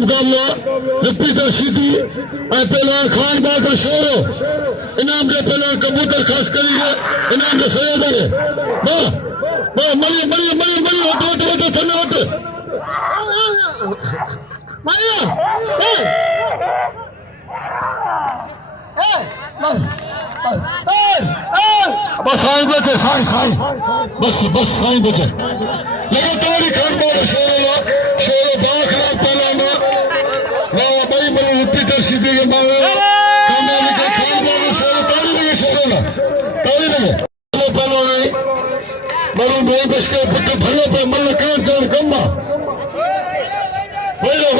मुकाबला रिपीटर सीधी पहलवान खान बहादुर शोरो इनाम के पहलवान कबूतर खास करिए इनाम के सैयद है वाह वाह मरी मरी मरी मरी होते थन्ने होते माया बस साईं बचे साईं बस साईं बचे लगातार ही खान बहादुर शोरो बाखला पहलवान वाह भाई मरी रिपीटर सीधी के मारे कामयाबी के खान बहादुर शोरो ताली लगे शोरो ना ताली लगे पहलवान मरू नहीं बस के पुत्र भलो पे मल्ल कान जान कम्मा वैरो